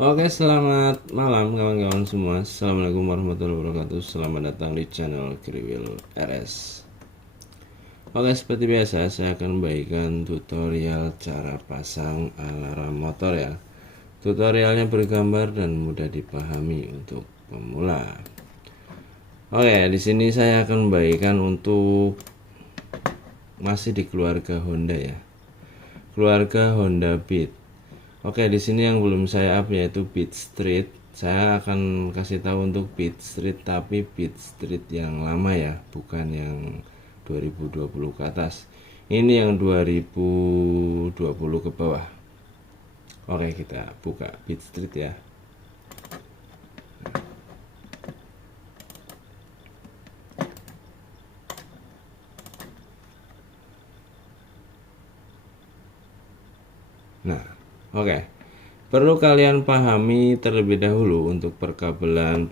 Oke, selamat malam kawan-kawan semua. Assalamualaikum warahmatullahi wabarakatuh. Selamat datang di channel Kriwil RS. Oke, seperti biasa saya akan membagikan tutorial cara pasang alarm motor ya. Tutorialnya bergambar dan mudah dipahami untuk pemula. Oke, di sini saya akan membagikan untuk masih di keluarga Honda ya. Keluarga Honda Beat. Oke, di sini yang belum saya up yaitu Beat Street. Saya akan kasih tahu untuk Beat Street, tapi Beat Street yang lama ya, bukan yang 2020 ke atas. Ini yang 2020 ke bawah. Oke, kita buka Beat Street ya. Nah, oke. Perlu kalian pahami terlebih dahulu untuk perkabelan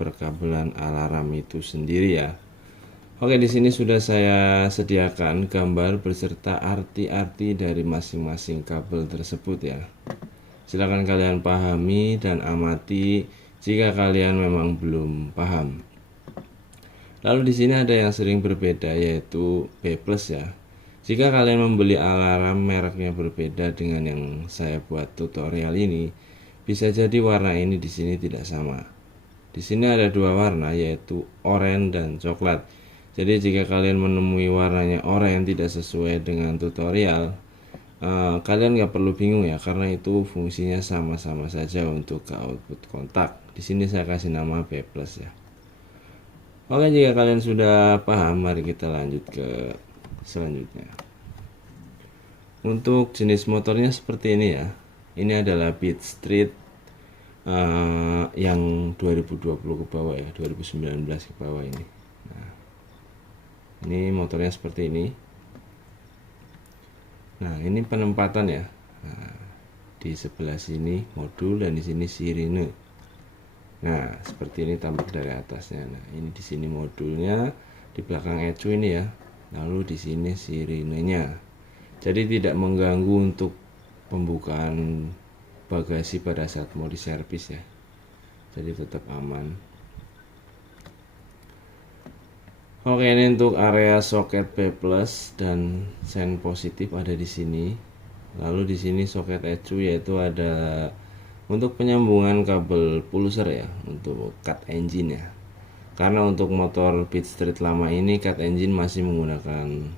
alarm itu sendiri ya. Oke, di sini sudah saya sediakan gambar beserta arti-arti dari masing-masing kabel tersebut ya. Silakan kalian pahami dan amati jika kalian memang belum paham. Lalu di sini ada yang sering berbeda yaitu B+ ya. Jika kalian membeli alarm mereknya berbeda dengan yang saya buat tutorial ini, bisa jadi warna ini di sini tidak sama. Di sini ada dua warna yaitu oranye dan coklat. Jadi jika kalian menemui warnanya oranye tidak sesuai dengan tutorial, kalian nggak perlu bingung ya, karena itu fungsinya sama-sama saja untuk ke output kontak. Di sini saya kasih nama B+ ya. Oke, jika kalian sudah paham, mari kita lanjut ke selanjutnya. Untuk jenis motornya seperti ini ya. Ini adalah Beat Street yang 2020 ke bawah ya, 2019 ke bawah ini. Nah, ini motornya seperti ini. Nah, ini penempatan ya. Nah, di sebelah sini modul dan di sini sirine. Nah, seperti ini tampak dari atasnya. Nah, ini di sini modulnya, di belakang ECU ini ya. Lalu di sini sirinenya. Jadi tidak mengganggu untuk pembukaan bagasi pada saat mau diservis ya. Jadi tetap aman. Oke, ini untuk area soket B+ dan sen positif ada di sini. Lalu di sini soket ECU yaitu ada untuk penyambungan kabel pulser ya, untuk cut engine ya. Karena untuk motor Beat Street lama ini cut engine masih menggunakan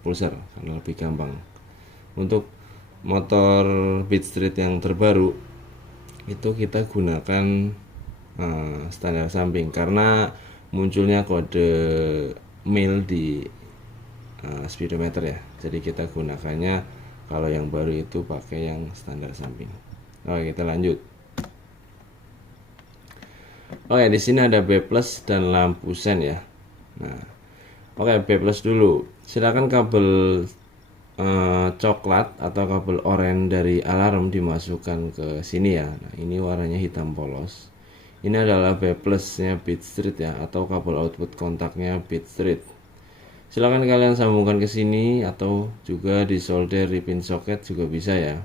pulser karena lebih gampang. Untuk motor Beat Street yang terbaru itu kita gunakan standar samping karena munculnya kode mil di speedometer ya. Jadi kita gunakannya kalau yang baru itu pakai yang standar samping. Oke, kita lanjut. Oke, di sini ada B+ dan lampu sen ya. Nah, oke, B+ dulu. Silakan kabel coklat atau kabel oranye dari alarm dimasukkan ke sini ya. Nah, ini warnanya hitam polos. Ini adalah B+ nya Beat Street ya, atau kabel output kontaknya Beat Street. Silakan kalian sambungkan ke sini atau juga disolder di pin soket juga bisa ya.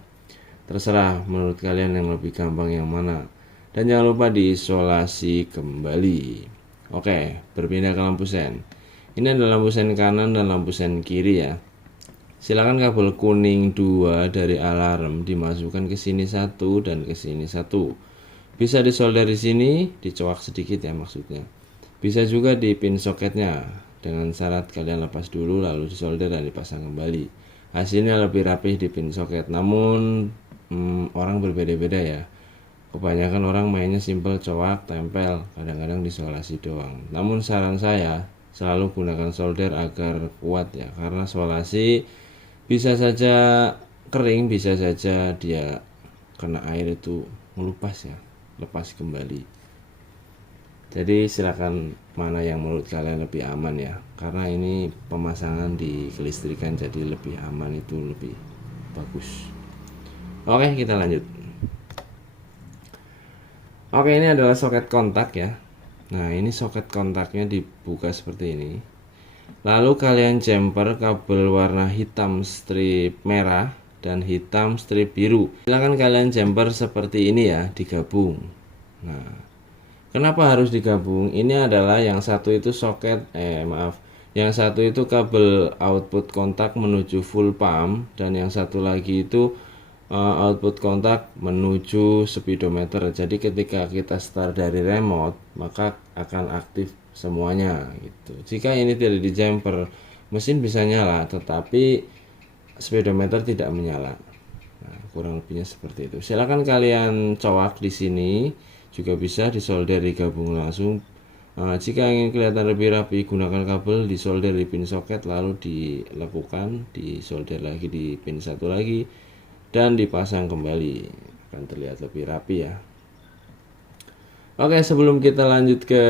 Terserah menurut kalian yang lebih gampang yang mana. Dan jangan lupa diisolasi kembali. Oke, berpindah ke lampu sen. Ini adalah lampu sen kanan dan lampu sen kiri ya. Silakan kabel kuning 2 dari alarm dimasukkan ke sini satu dan ke sini satu. Bisa disolder di sini, dicoak sedikit ya maksudnya. Bisa juga di pin soketnya. Dengan syarat kalian lepas dulu lalu disolder dan dipasang kembali. Hasilnya lebih rapih di pin soket. Namun orang berbeda-beda ya. Kebanyakan orang mainnya simple coak tempel, kadang-kadang disolasi doang. Namun saran saya selalu gunakan solder agar kuat ya, karena solasi bisa saja kering, bisa saja dia kena air itu melupas ya, lepas kembali. Jadi silakan mana yang menurut kalian lebih aman ya, karena ini pemasangan di kelistrikan jadi lebih aman, itu lebih bagus. Oke, kita lanjut. Oke, ini adalah soket kontak ya. Nah, ini soket kontaknya dibuka seperti ini. Lalu kalian jumper kabel warna hitam strip merah dan hitam strip biru. Silakan kalian jumper seperti ini ya, digabung. Nah, kenapa harus digabung? Ini adalah yang satu itu soket, yang satu itu kabel output kontak menuju full pump, dan yang satu lagi itu output kontak menuju speedometer. Jadi ketika kita start dari remote, maka akan aktif semuanya gitu. Jika ini tidak di jumper, mesin bisa nyala, tetapi speedometer tidak menyala. Nah, kurang lebihnya seperti itu. Silakan kalian coak di sini, juga bisa disolder digabung langsung. Jika ingin kelihatan lebih rapi, gunakan kabel disolder di pin soket, lalu dilekukan, disolder lagi di pin satu lagi, dan dipasang kembali. Akan terlihat lebih rapi ya. Oke, sebelum kita lanjut ke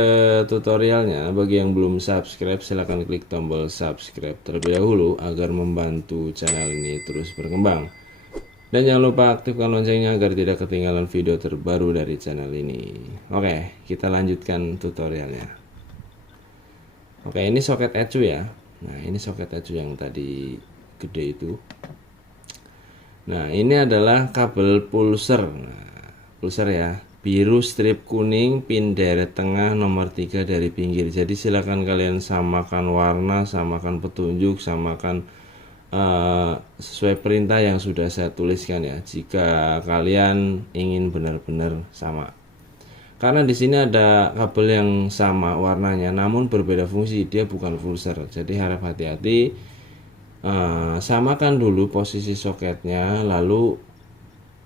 tutorialnya, bagi yang belum subscribe, silahkan klik tombol subscribe terlebih dahulu agar membantu channel ini terus berkembang. Dan jangan lupa aktifkan loncengnya agar tidak ketinggalan video terbaru dari channel ini. Oke, kita lanjutkan tutorialnya. Oke, ini soket ECU ya. Nah, ini soket ECU yang tadi gede itu. Nah, ini adalah kabel pulser. Nah, pulser ya, biru strip kuning, pin deret tengah nomor 3 dari pinggir. Jadi silakan kalian samakan warna, samakan petunjuk, samakan sesuai perintah yang sudah saya tuliskan ya. Jika kalian ingin benar-benar sama. Karena di sini ada kabel yang sama warnanya, namun berbeda fungsi. Dia bukan pulser. Jadi harap hati-hati. Samakan dulu posisi soketnya, lalu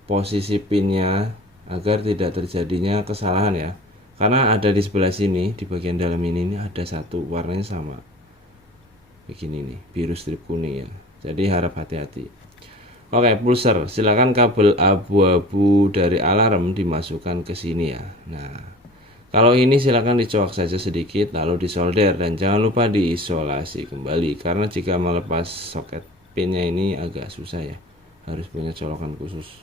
posisi pinnya, agar tidak terjadinya kesalahan ya. Karena ada di sebelah sini, di bagian dalam ini ada satu warnanya sama begini nih, biru strip kuning ya. Jadi harap hati-hati. Oke, pulser, silakan kabel abu-abu dari alarm dimasukkan ke sini ya. Nah, kalau ini silakan dicoak saja sedikit lalu disolder, dan jangan lupa diisolasi kembali, karena jika melepas soket pinnya ini agak susah ya, harus punya colokan khusus.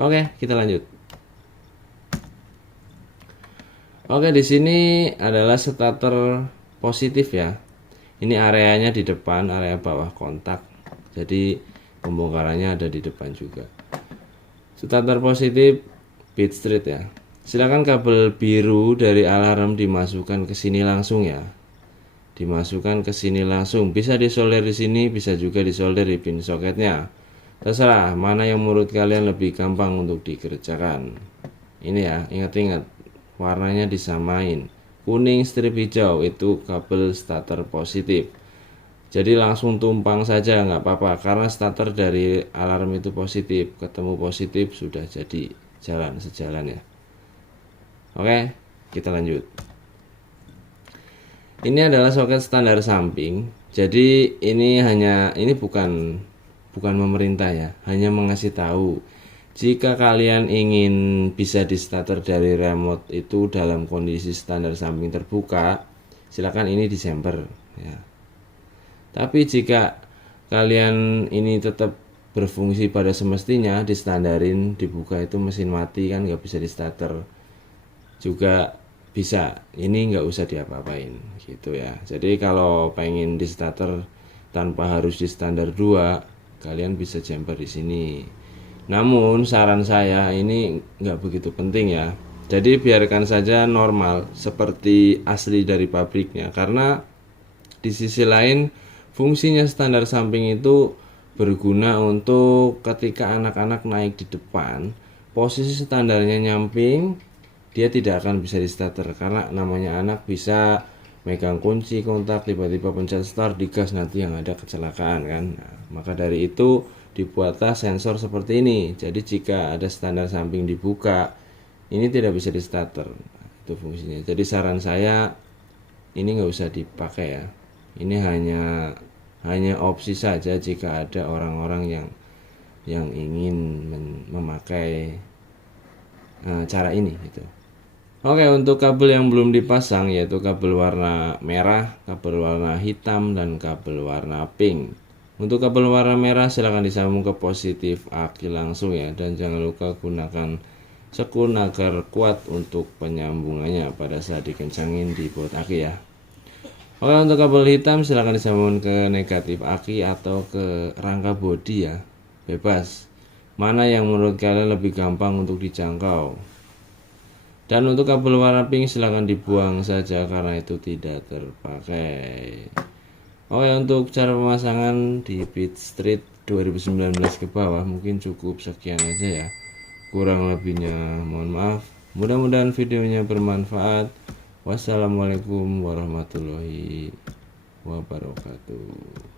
Oke, kita lanjut. Oke, di sini adalah starter positif ya. Ini areanya di depan, area bawah kontak. Jadi pembongkarannya ada di depan juga. Starter positif bit street ya. Silakan kabel biru dari alarm dimasukkan ke sini langsung ya. Dimasukkan ke sini langsung. Bisa disolder di sini, bisa juga disolder di pin soketnya. Terserah mana yang menurut kalian lebih gampang untuk dikerjakan. Ini ya, ingat-ingat warnanya disamain. Kuning strip hijau itu kabel starter positif. Jadi langsung tumpang saja nggak apa-apa, karena starter dari alarm itu positif. Ketemu positif sudah jadi sejalan ya. Oke, kita lanjut. Ini adalah soket standar samping. Jadi ini bukan pemerintah ya, hanya mengasih tahu. Jika kalian ingin bisa di starter dari remote itu dalam kondisi standar samping terbuka, silakan ini di jumper ya. Tapi jika kalian ini tetap berfungsi pada semestinya, di standarin dibuka itu mesin mati kan, nggak bisa di starter juga bisa, ini nggak usah diapa-apain gitu ya. Jadi kalau pengen di starter tanpa harus di standar 2, kalian bisa jumper di sini. Namun saran saya ini nggak begitu penting ya. Jadi biarkan saja normal seperti asli dari pabriknya, karena di sisi lain fungsinya standar samping itu berguna untuk ketika anak-anak naik di depan, posisi standarnya nyamping, dia tidak akan bisa di starter, karena namanya anak bisa megang kunci kontak, tiba-tiba pencet start, digas, nanti yang ada kecelakaan kan. Nah, maka dari itu dibuatlah sensor seperti ini. Jadi jika ada standar samping dibuka, ini tidak bisa di starter. Nah, itu fungsinya. Jadi saran saya ini nggak usah dipakai ya. Ini hanya opsi saja jika ada orang-orang yang ingin memakai cara ini gitu. Oke, untuk kabel yang belum dipasang yaitu kabel warna merah, kabel warna hitam, dan kabel warna pink. Untuk kabel warna merah silahkan disambung ke positif aki langsung ya, dan jangan lupa gunakan sekun agar kuat untuk penyambungannya pada saat dikencangin di baut aki ya. Oke, untuk kabel hitam silahkan disambung ke negatif aki atau ke rangka bodi ya. bebas. Mana yang menurut kalian lebih gampang untuk dijangkau? Dan untuk kabel warna pink silahkan dibuang saja karena itu tidak terpakai. Oke, untuk cara pemasangan di Beat Street 2019 ke bawah mungkin cukup sekian aja ya. Kurang lebihnya mohon maaf. Mudah-mudahan videonya bermanfaat. Wassalamualaikum warahmatullahi wabarakatuh.